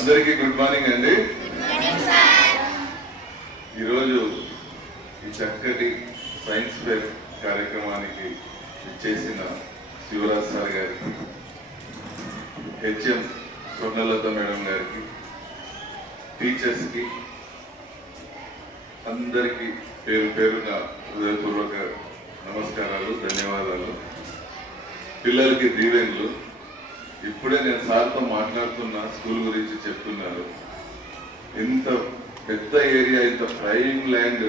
అందరికీ good morning అండి. ఈరోజు ఈ చక్కటి సైన్స్ ఫేర్ కార్యక్రమానికి ఇచ్చేసిన శివరాజ్ సార్ గారికి, హెచ్ఎం స్వర్ణలత మేడం గారికి, టీచర్స్కి అందరికీ పేరు పేరున హృదయపూర్వక నమస్కారాలు, ధన్యవాదాలు. పిల్లలకి దీవెనలు. ఇప్పుడే నేను సార్తో మాట్లాడుతున్నా, స్కూల్ గురించి చెప్తున్నారు. ఇంత పెద్ద ఏరియా, ఇంత ప్రైమ్ ల్యాండ్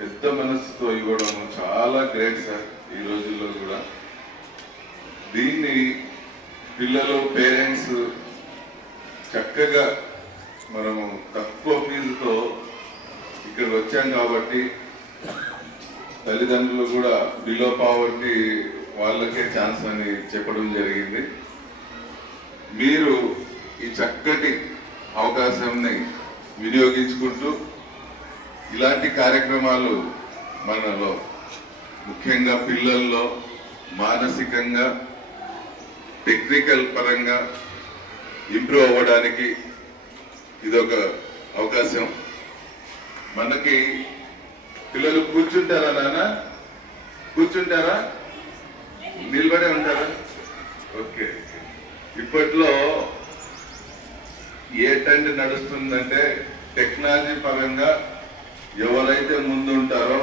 పెద్ద మనసుతో ఇవ్వడం చాలా గ్రేట్ సార్. ఈ రోజుల్లో కూడా దీన్ని పిల్లలు, పేరెంట్స్ చక్కగా మనము తక్కువ ఫీజుతో ఇక్కడికి వచ్చాం కాబట్టి తల్లిదండ్రులు కూడా బిలో పావర్టీ వాళ్ళకే ఛాన్స్ అని చెప్పడం జరిగింది. మీరు ఈ చక్కటి అవకాశాన్ని వినియోగించుకుంటూ ఇలాంటి కార్యక్రమాలు మనలో ముఖ్యంగా పిల్లల్లో మానసికంగా, టెక్నికల్ పరంగా ఇంప్రూవ్ అవ్వడానికి ఇదొక అవకాశం. మనకి పిల్లలు కూర్చుంటారా నాన్న? కూర్చుంటారా? నిలబడే ఉంటారా? ఓకే. ఇప్పట్లో ఏ ట్రెండ్ నడుస్తుందంటే టెక్నాలజీ పరంగా ఎవరైతే ముందు ఉంటారో